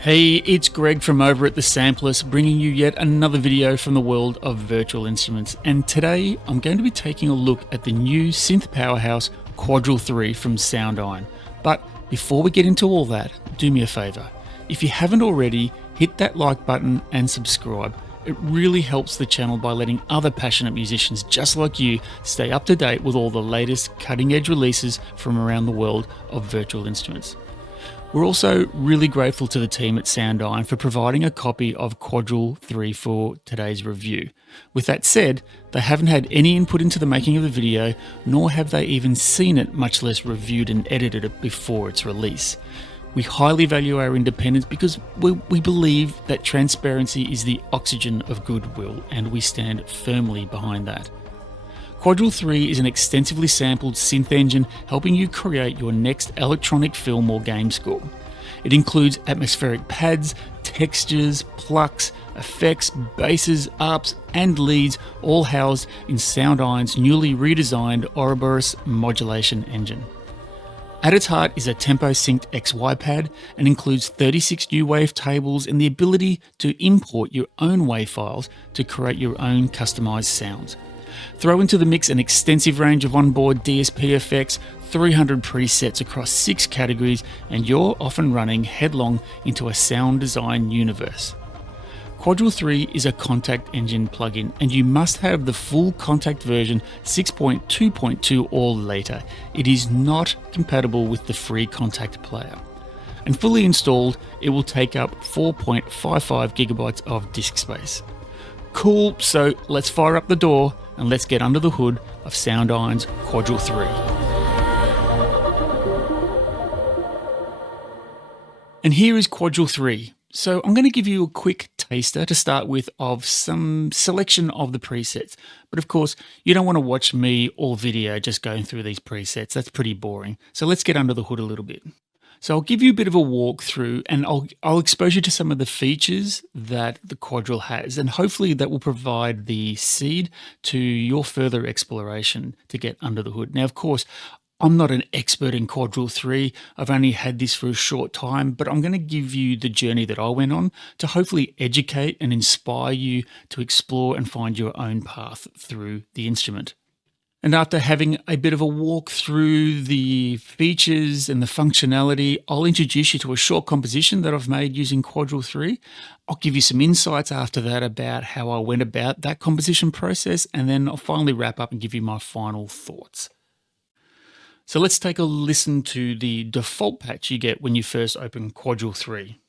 Hey, it's Greg from over at the Sampleist, bringing you yet another video from the world of virtual instruments. And today I'm going to be taking a look at the new synth powerhouse Quadral 3 from Soundiron. But before we get into all that, do me a favor. If you haven't already, hit that like button and subscribe. It really helps the channel by letting other passionate musicians just like you stay up to date with all the latest cutting edge releases from around the world of virtual instruments. We're also really grateful to the team at Soundiron for providing a copy of Quadral 3 for today's review. With that said, they haven't had any input into the making of the video, nor have they even seen it, much less reviewed and edited it before its release. We highly value our independence because we believe that transparency is the oxygen of goodwill, and we stand firmly behind that. Quadral 3 is an extensively sampled synth engine helping you create your next electronic film or game score. It includes atmospheric pads, textures, plucks, effects, basses, arps, and leads, all housed in Soundiron's newly redesigned Ouroboros modulation engine. At its heart is a tempo-synced XY pad and includes 36 new wavetables and the ability to import your own wave files to create your own customized sounds. Throw into the mix an extensive range of onboard DSP effects, 300 presets across 6 categories, and you're off and running headlong into a sound design universe. Quadral 3 is a Kontakt engine plugin, and you must have the full Kontakt version 6.2.2 or later. It is not compatible with the free Kontakt player. And fully installed, it will take up 4.55 gigabytes of disk space. Cool, so let's fire up the door and let's get under the hood of Soundiron's Quadral 3. And here is Quadral 3. So I'm going to give you a quick taster to start with of some selection of the presets. But of course, you don't want to watch me all video just going through these presets. That's pretty boring. So let's get under the hood a little bit. So I'll give you a bit of a walkthrough and I'll expose you to some of the features that the Quadral has, and hopefully that will provide the seed to your further exploration to get under the hood. Now, of course, I'm not an expert in Quadral 3. I've only had this for a short time, but I'm going to give you the journey that I went on to hopefully educate and inspire you to explore and find your own path through the instrument. And after having a bit of a walk through the features and the functionality, I'll introduce you to a short composition that I've made using Quadral 3. I'll give you some insights after that about how I went about that composition process, and then I'll finally wrap up and give you my final thoughts. So let's take a listen to the default patch you get when you first open Quadral 3.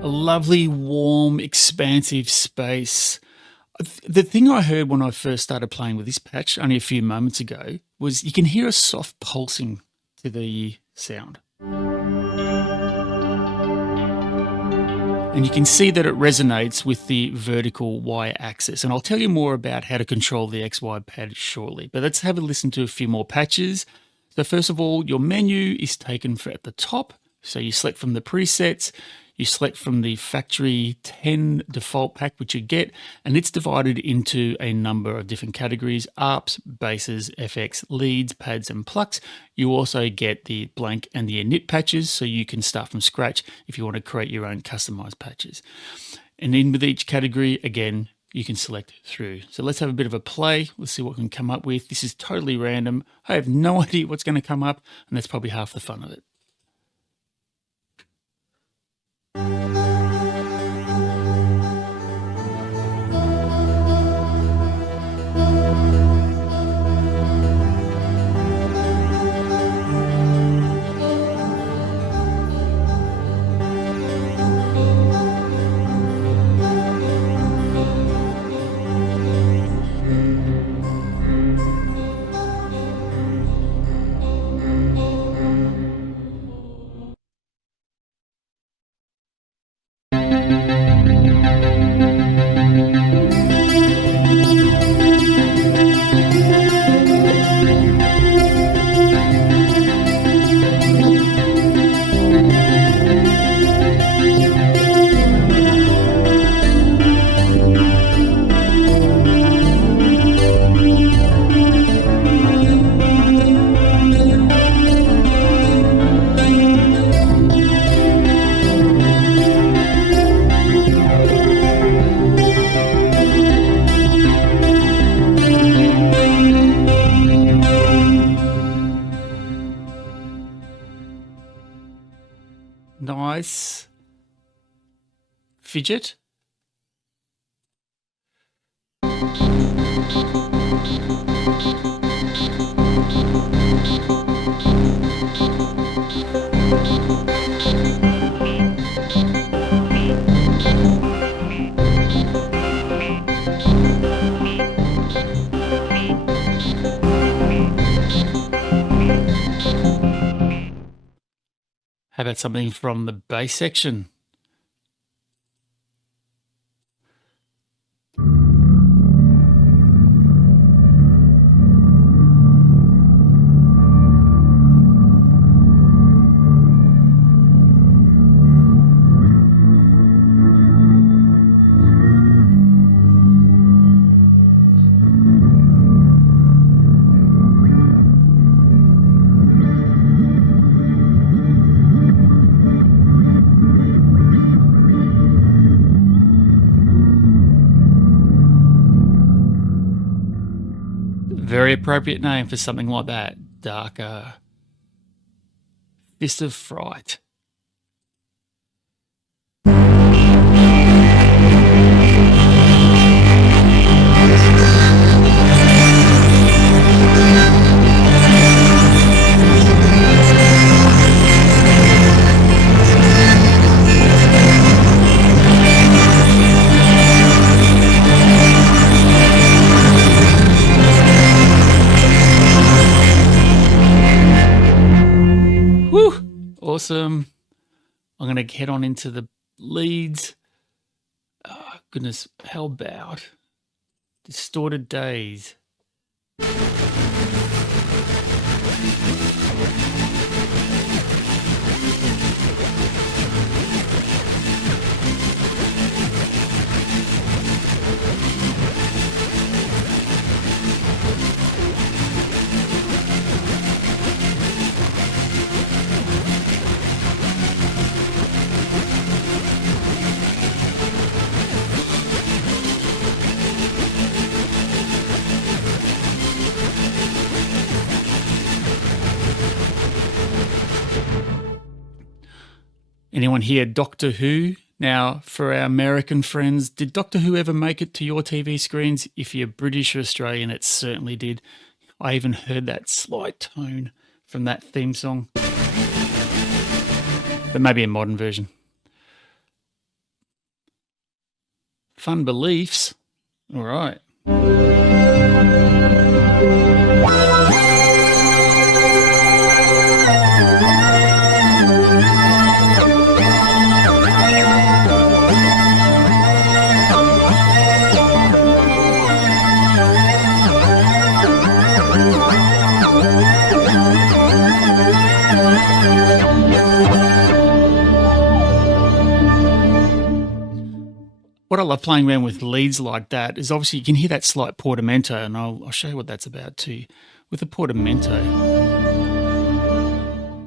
Lovely, warm, expansive space. The thing I heard when I first started playing with this patch only a few moments ago was you can hear a soft pulsing to the sound. And you can see that it resonates with the vertical y-axis. And I'll tell you more about how to control the XY pad shortly. But let's have a listen to a few more patches. So first of all, your menu is taken at the top. So you select from the presets. You select from the factory 10 default pack, which you get, and it's divided into a number of different categories: Arps, basses, FX, leads, pads, and plucks. You also get the blank and the init patches, so you can start from scratch if you want to create your own customized patches. And in with each category, again, you can select through. So let's have a bit of a play. Let's see what we can come up with. This is totally random. I have no idea what's going to come up, and that's probably half the fun of it. nice fidget. How about something from the bass section? Very appropriate name for something like that. Darker. Fist of Fright. Awesome. I'm going to head on into the leads. Oh, goodness, how about Distorted Days? Anyone here Doctor Who? Now, for our American friends, did Doctor Who ever make it to your TV screens? If you're British or Australian, it certainly did. I even heard that slight tone from that theme song. But maybe a modern version. Fun Beliefs. All right. What I love playing around with leads like that is obviously you can hear that slight portamento, and I'll show you what that's about too. With the portamento,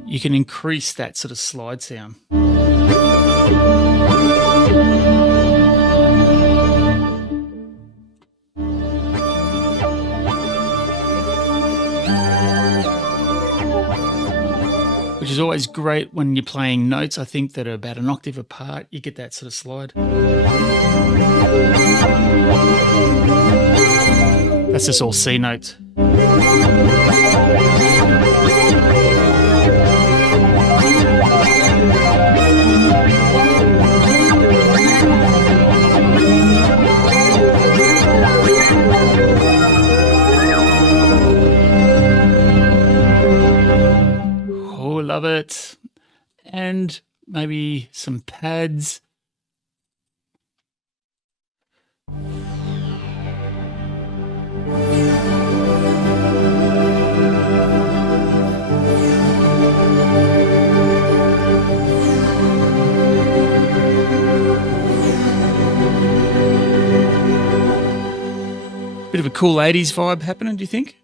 you can increase that sort of slide sound. Which is always great when you're playing notes, I think, that are about an octave apart. You get that sort of slide. That's just all C notes. Love it. And maybe some pads. Bit of a cool 80s vibe happening, do you think?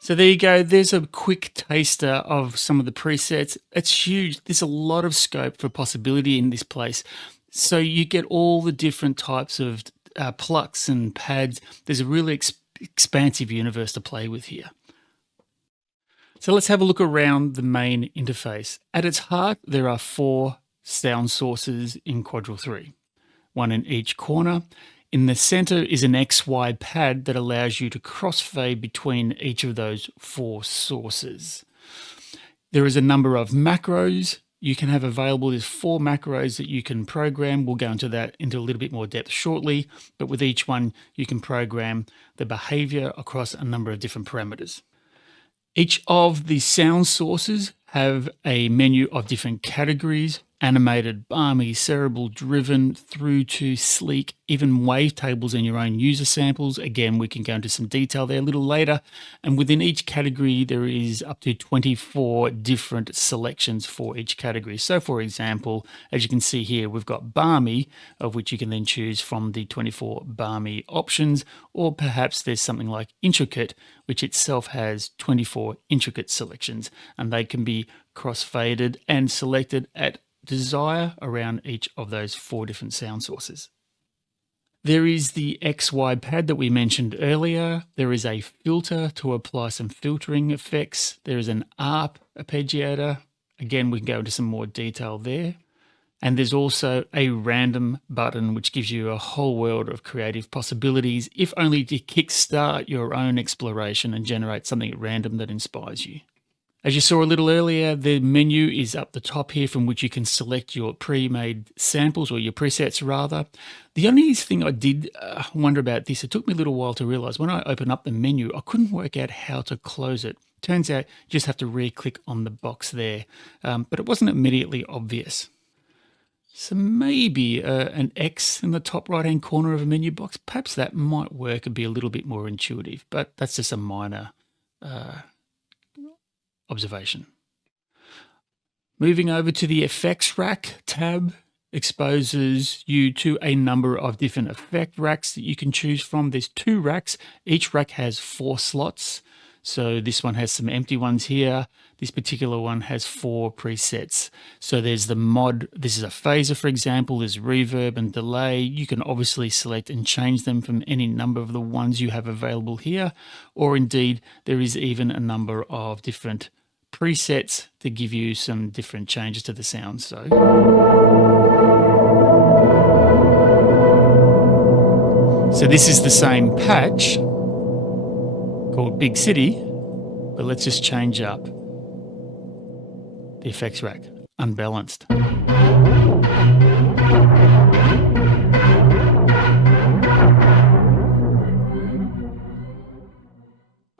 So there you go. There's a quick taster of some of the presets. It's huge. There's a lot of scope for possibility in this place. So you get all the different types of plucks and pads. There's a really expansive universe to play with here. So let's have a look around the main interface. At its heart, there are 4 sound sources in Quadral 3, one in each corner. In the center is an XY pad that allows you to crossfade between each of those 4 sources. There is a number of macros you can have available. There's 4 macros that you can program. We'll go into that into a little bit more depth shortly, but with each one, you can program the behavior across a number of different parameters. Each of the sound sources have a menu of different categories: animated, balmy, cerebral, driven, through to sleek, even wavetables and your own user samples. Again, we can go into some detail there a little later. And within each category, there is up to 24 different selections for each category. So for example, as you can see here, we've got balmy, of which you can then choose from the 24 balmy options, or perhaps there's something like intricate, which itself has 24 intricate selections, and they can be cross-faded and selected at desire around each of those 4 different sound sources. There is the XY pad that we mentioned earlier. There is a filter to apply some filtering effects. There is an ARP arpeggiator. Again, we can go into some more detail there. And there's also a random button, which gives you a whole world of creative possibilities, if only to kickstart your own exploration and generate something at random that inspires you. As you saw a little earlier, the menu is up the top here, from which you can select your pre-made samples, or your presets rather. The only thing I did wonder about this, it took me a little while to realize when I open up the menu, I couldn't work out how to close it. Turns out you just have to re-click on the box there, but it wasn't immediately obvious. So maybe an X in the top right-hand corner of a menu box, perhaps that might work and be a little bit more intuitive, but that's just a minor observation. Moving over to the effects rack tab exposes you to a number of different effect racks that you can choose from. There's 2 racks. Each rack has 4 slots. So this one has some empty ones here. This particular one has 4 presets. So there's the mod. This is a phaser, for example. There's reverb and delay. You can obviously select and change them from any number of the ones you have available here. Or indeed, there is even a number of different presets to give you some different changes to the sound. So this is the same patch called Big City, but let's just change up the effects rack. Unbalanced.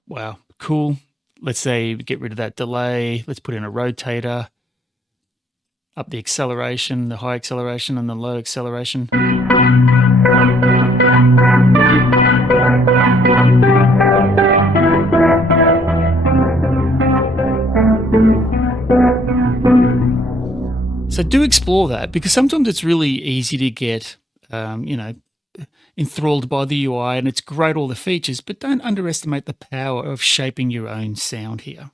Wow, cool. Let's say we get rid of that delay. Let's put in a rotator. Up the acceleration, the high acceleration and the low acceleration. So do explore that, because sometimes it's really easy to get, enthralled by the UI, and it's great, all the features, but don't underestimate the power of shaping your own sound here.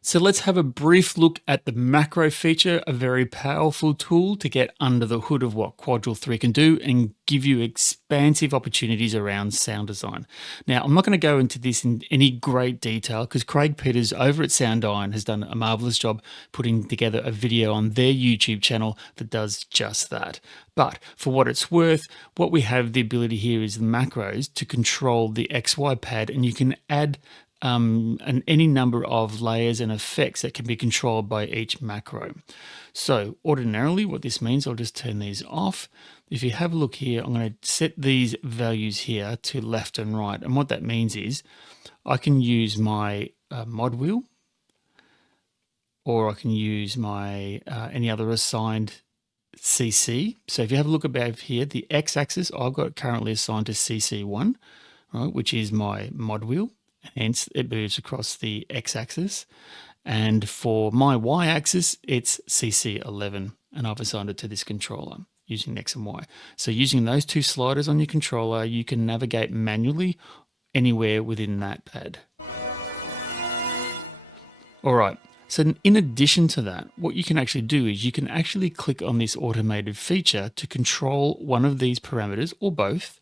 So let's have a brief look at the macro feature, a very powerful tool to get under the hood of what Quadral 3 can do and give you expansive opportunities around sound design. Now, I'm not going to go into this in any great detail because Craig Peters over at Soundiron has done a marvelous job putting together a video on their YouTube channel that does just that. But for what it's worth, what we have the ability here is the macros to control the XY pad, and you can add any number of layers and effects that can be controlled by each macro. So ordinarily what this means, I'll just turn these off. If you have a look here, I'm going to set these values here to left and right. And what that means is I can use my mod wheel, or I can use my any other assigned CC. So if you have a look above here, the X-axis, I've got currently assigned to CC1, right, which is my mod wheel. Hence, it moves across the X-axis. And for my Y-axis, it's CC11, and I've assigned it to this controller using X and Y. So using those 2 sliders on your controller, you can navigate manually anywhere within that pad. All right. So in addition to that, what you can actually do is you can actually click on this automated feature to control one of these parameters or both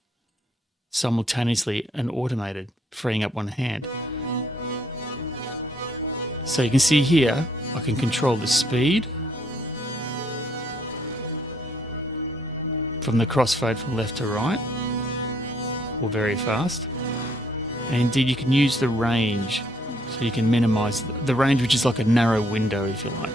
simultaneously and automated, freeing up one hand. So you can see here, I can control the speed from the crossfade from left to right, or very fast. And indeed, you can use the range, so you can minimize the range, which is like a narrow window, if you like.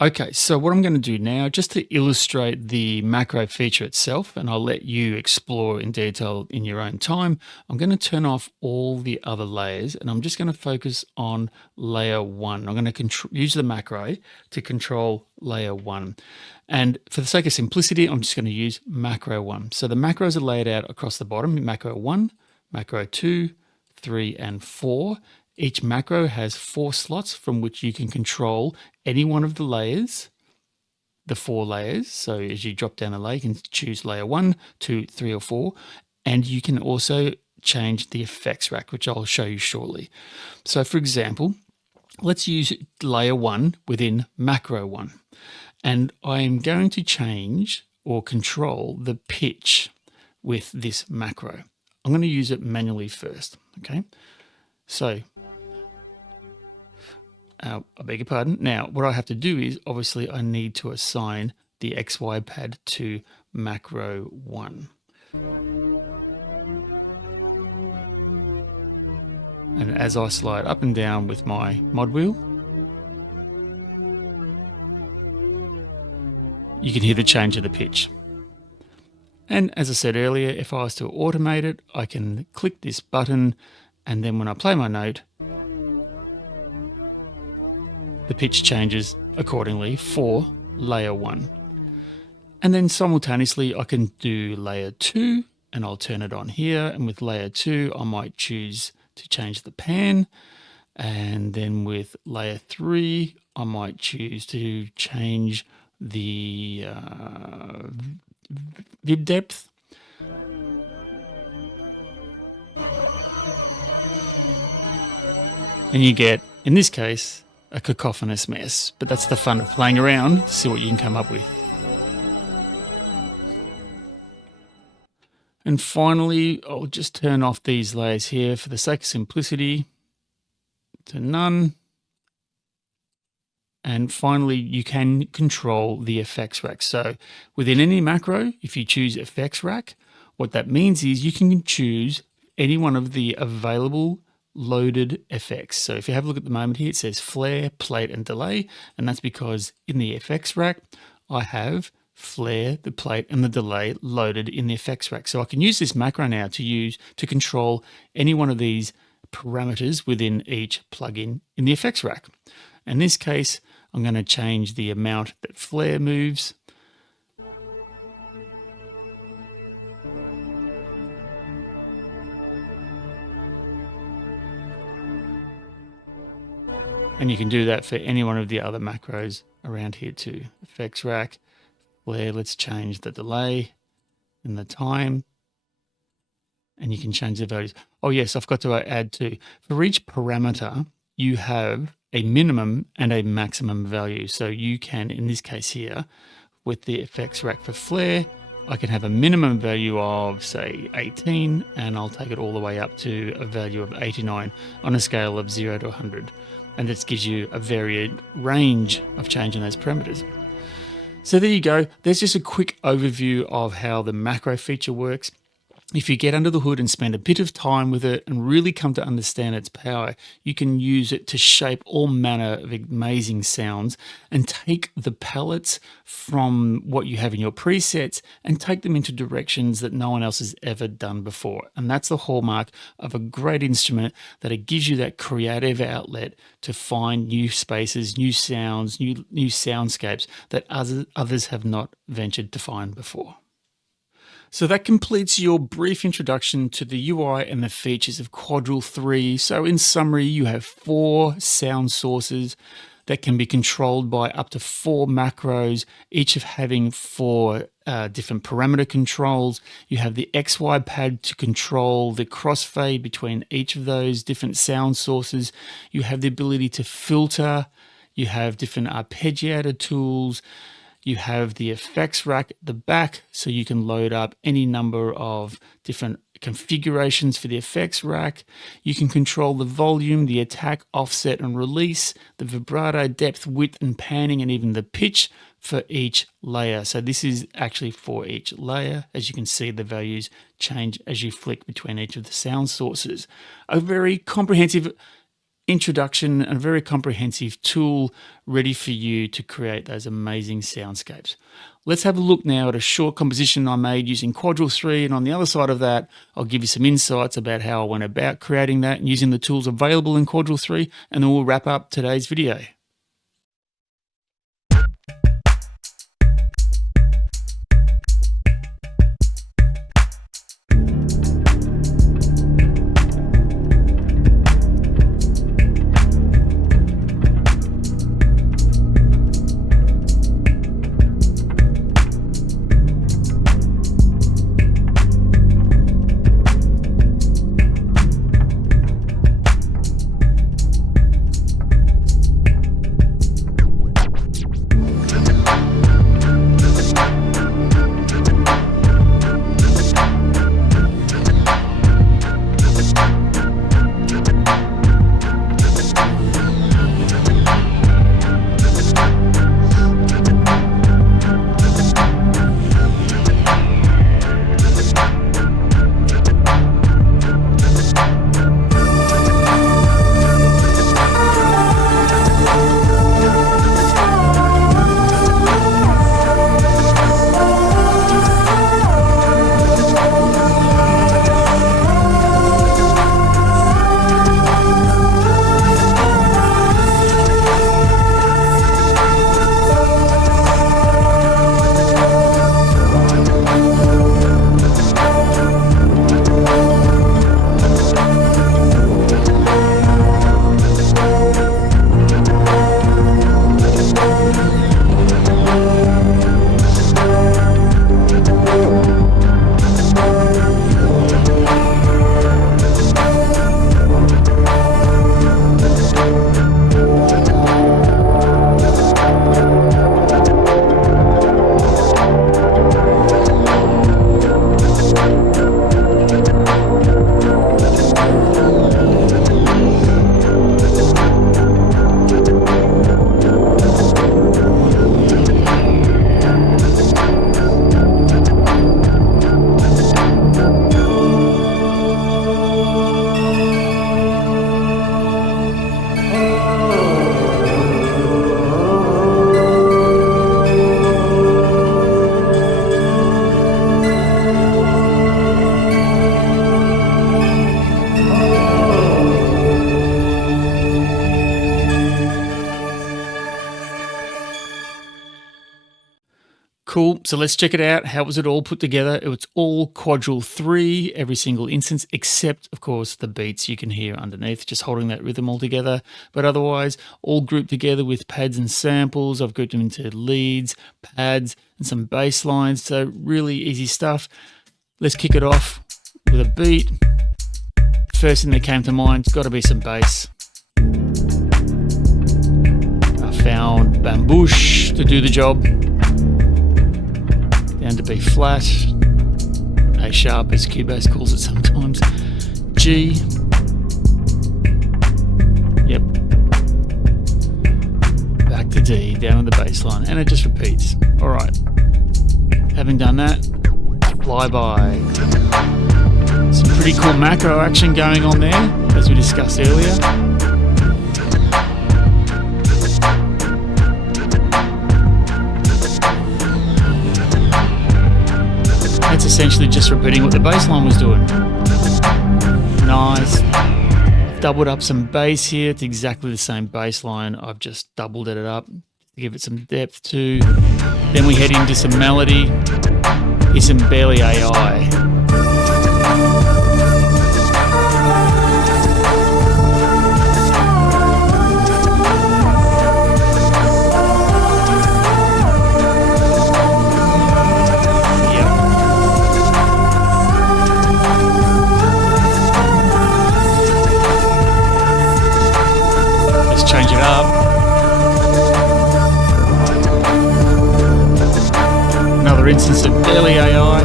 Okay, so what I'm going to do now, just to illustrate the macro feature itself, and I'll let you explore in detail in your own time, I'm going to turn off all the other layers, and I'm just going to focus on layer 1. I'm going to use the macro to control layer 1. And for the sake of simplicity, I'm just going to use macro 1. So the macros are laid out across the bottom, macro 1, macro 2, 3, and 4. Each macro has 4 slots from which you can control any one of the layers, the 4 layers. So as you drop down the layer, you can choose layer 1, 2, 3, or 4. And you can also change the effects rack, which I'll show you shortly. So for example, let's use layer 1 within macro 1. And I am going to change or control the pitch with this macro. I'm going to use it manually first, okay? So I beg your pardon. Now, what I have to do is, obviously, I need to assign the XY pad to macro 1. And as I slide up and down with my mod wheel, you can hear the change of the pitch. And as I said earlier, if I was to automate it, I can click this button, and then when I play my note, the pitch changes accordingly for layer 1. And then simultaneously I can do layer 2, and I'll turn it on here. And with layer 2, I might choose to change the pan. And then with layer 3, I might choose to change the vid depth. And you get, in this case, a cacophonous mess, but that's the fun of playing around to see what you can come up with. And finally, I'll just turn off these layers here for the sake of simplicity to none. And finally, you can control the effects rack. So within any macro, if you choose effects rack, what that means is you can choose any one of the available loaded effects. So if you have a look at the moment here, it says flare, plate, and delay. And that's because in the effects rack, I have flare, the plate, and the delay loaded in the effects rack. So I can use this macro now to control any one of these parameters within each plugin in the effects rack. In this case, I'm going to change the amount that flare moves. And you can do that for any one of the other macros around here too. Effects rack, flare, let's change the delay and the time. And you can change the values. Oh yes, I've got to add too. For each parameter, you have a minimum and a maximum value. So you can, in this case here, with the effects rack for flare, I can have a minimum value of say 18, and I'll take it all the way up to a value of 89 on a scale of 0 to 100. And this gives you a varied range of changing those parameters. So there you go. There's just a quick overview of how the macro feature works. If you get under the hood and spend a bit of time with it and really come to understand its power, you can use it to shape all manner of amazing sounds and take the palettes from what you have in your presets and take them into directions that no one else has ever done before. And that's the hallmark of a great instrument, that it gives you that creative outlet to find new spaces, new sounds, new soundscapes that others have not ventured to find before. So that completes your brief introduction to the UI and the features of Quadral 3. So in summary, you have 4 sound sources that can be controlled by up to 4 macros, each of having 4 different parameter controls. You have the XY pad to control the crossfade between each of those different sound sources. You have the ability to filter. You have different arpeggiator tools. You have the effects rack at the back, so you can load up any number of different configurations for the effects rack. You can control the volume, the attack, offset, and release, the vibrato, depth, width, and panning, and even the pitch for each layer. So this is actually for each layer. As you can see, the values change as you flick between each of the sound sources. A very comprehensive introduction and a very comprehensive tool ready for you to create those amazing soundscapes. Let's have a look now at a short composition I made using Quadral 3, and on the other side of that I'll give you some insights about how I went about creating that and using the tools available in Quadral 3, and then we'll wrap up today's video. Cool, so let's check it out. How was it all put together? It's all Quadral 3, every single instance, except, of course, the beats you can hear underneath, just holding that rhythm all together. But otherwise, all grouped together with pads and samples. I've grouped them into leads, pads, and some bass lines, so really easy stuff. Let's kick it off with a beat. First thing that came to mind, it's got to be some bass. I found Bamboosh to do the job. Down to B flat, A sharp as Cubase calls it sometimes, G, yep, back to D, down on the bass line, and it just repeats. Alright, having done that, fly by. Some pretty cool macro action going on there, as we discussed earlier. That's essentially just repeating what the bass line was doing. Nice. I've doubled up some bass here. It's exactly the same bass line. I've just doubled it up to give it some depth too. Then we head into some melody. Here's some barely AI. up. Another instance of barely AI.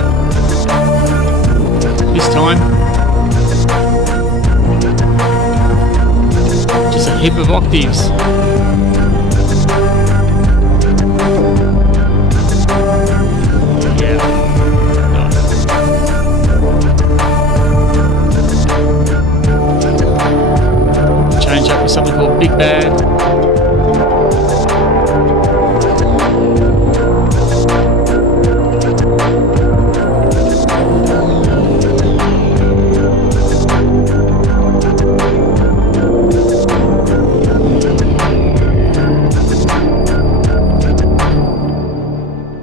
This time, just a heap of octaves. Something called Big Bad.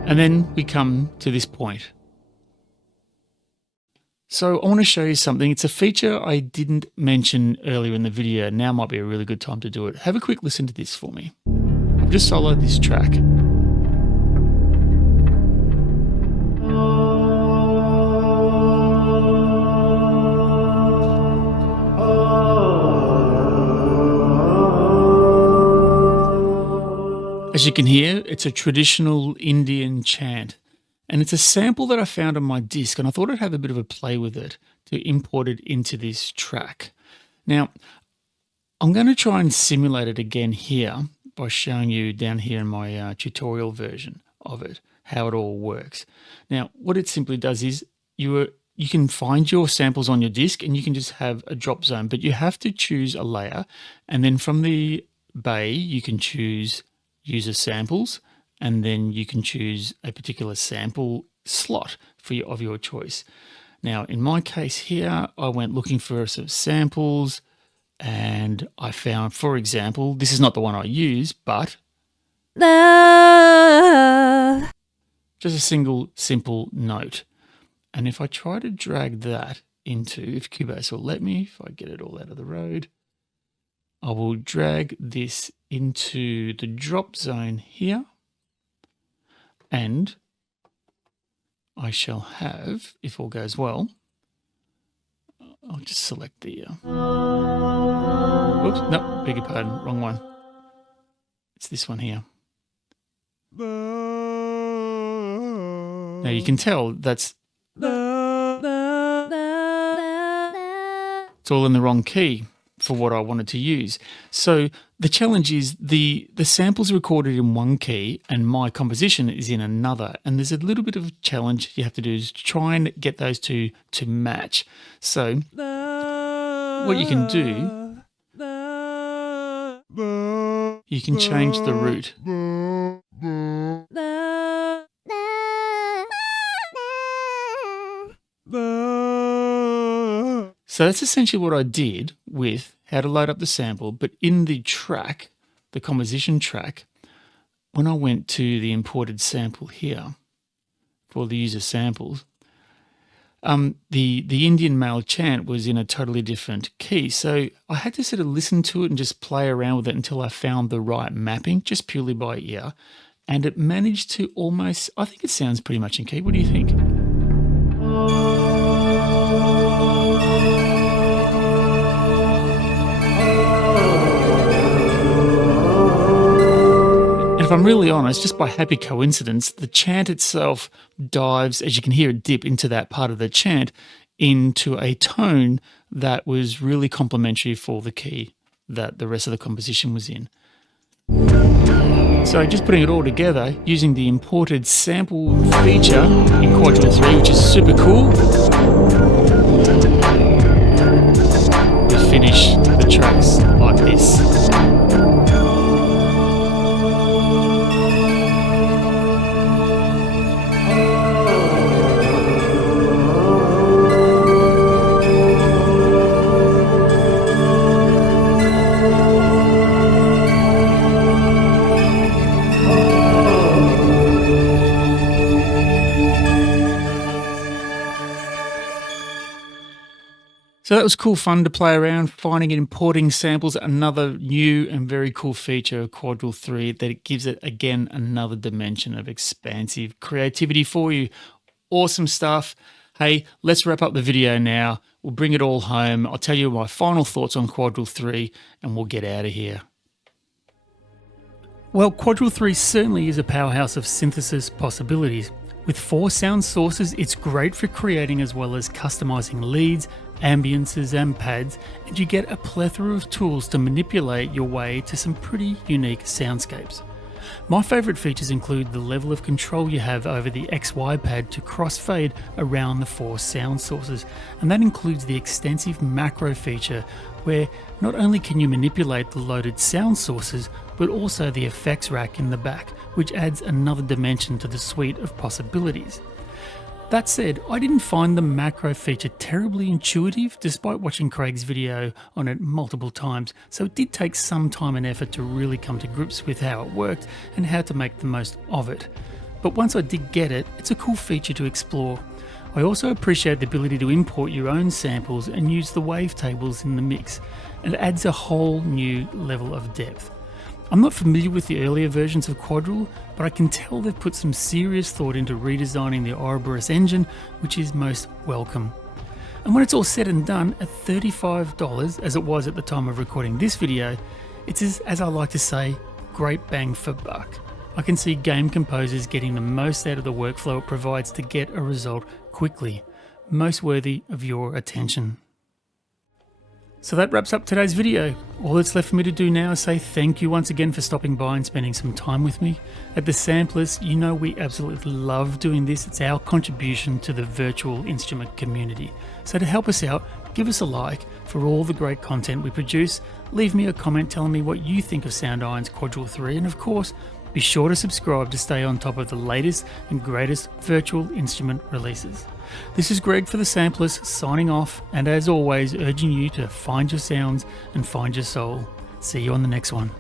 And then we come to this point. So I want to show you something. It's a feature I didn't mention earlier in the video. Now might be a really good time to do it. Have a quick listen to this for me. I've just soloed this track. As you can hear, it's a traditional Indian chant. And it's a sample that I found on my disc, and I thought I'd have a bit of a play with it to import it into this track. Now, I'm going to try and simulate it again here by showing you down here in my tutorial version of it, how it all works. Now, what it simply does is you can find your samples on your disc and you can just have a drop zone, but you have to choose a layer, and then from the bay, you can choose user samples, and then you can choose a particular sample slot of your choice. Now, in my case here, I went looking for some samples, and I found, for example, this is not the one I use, but just a single simple note. And if I try to drag that into, if Cubase will let me, if I get it all out of the road, I will drag this into the drop zone here. And I shall have, if all goes well, I'll just select the, oops, no, beg your pardon, wrong one. It's this one here. Now you can tell that's, it's all in the wrong key for what I wanted to use. So the challenge is the sample's recorded in one key and my composition is in another. And there's a little bit of a challenge you have to do is try and get those two to match. So what you can do, you can change the root. So that's essentially what I did with how to load up the sample, but in the track, the composition track, when I went to the imported sample here for the user samples, the Indian male chant was in a totally different key. So I had to sort of listen to it and just play around with it until I found the right mapping, just purely by ear. And it managed to almost, I think it sounds pretty much in key. What do you think? If I'm really honest, just by happy coincidence, the chant itself dives, as you can hear it dip into that part of the chant, into a tone that was really complementary for the key that the rest of the composition was in. So just putting it all together, using the imported sample feature in Quadral 3, which is super cool, we finish the tracks like this. So that was cool fun to play around, finding and importing samples, another new and very cool feature of Quadral 3 that it gives it, again, another dimension of expansive creativity for you. Awesome stuff. Hey, let's wrap up the video now. We'll bring it all home. I'll tell you my final thoughts on Quadral 3 and we'll get out of here. Well, Quadral 3 certainly is a powerhouse of synthesis possibilities. With 4 sound sources, it's great for creating as well as customizing leads, ambiences and pads, and you get a plethora of tools to manipulate your way to some pretty unique soundscapes. My favourite features include the level of control you have over the XY pad to crossfade around the 4 sound sources, and that includes the extensive macro feature where not only can you manipulate the loaded sound sources, but also the effects rack in the back, which adds another dimension to the suite of possibilities. That said, I didn't find the macro feature terribly intuitive despite watching Craig's video on it multiple times, so it did take some time and effort to really come to grips with how it worked and how to make the most of it. But once I did get it, it's a cool feature to explore. I also appreciate the ability to import your own samples and use the wavetables in the mix, and it adds a whole new level of depth. I'm not familiar with the earlier versions of Quadral, but I can tell they've put some serious thought into redesigning the Arps engine, which is most welcome. And when it's all said and done, at $35, as it was at the time of recording this video, it's as I like to say, great bang for buck. I can see game composers getting the most out of the workflow it provides to get a result quickly, most worthy of your attention. So that wraps up today's video. All that's left for me to do now is say thank you once again for stopping by and spending some time with me. At the Sampleist, you know we absolutely love doing this. It's our contribution to the virtual instrument community. So to help us out, give us a like for all the great content we produce. Leave me a comment telling me what you think of Soundiron's Quadral 3, and of course, be sure to subscribe to stay on top of the latest and greatest virtual instrument releases. This is Greg for the Sampleist signing off, and as always urging you to find your sounds and find your soul. See you on the next one.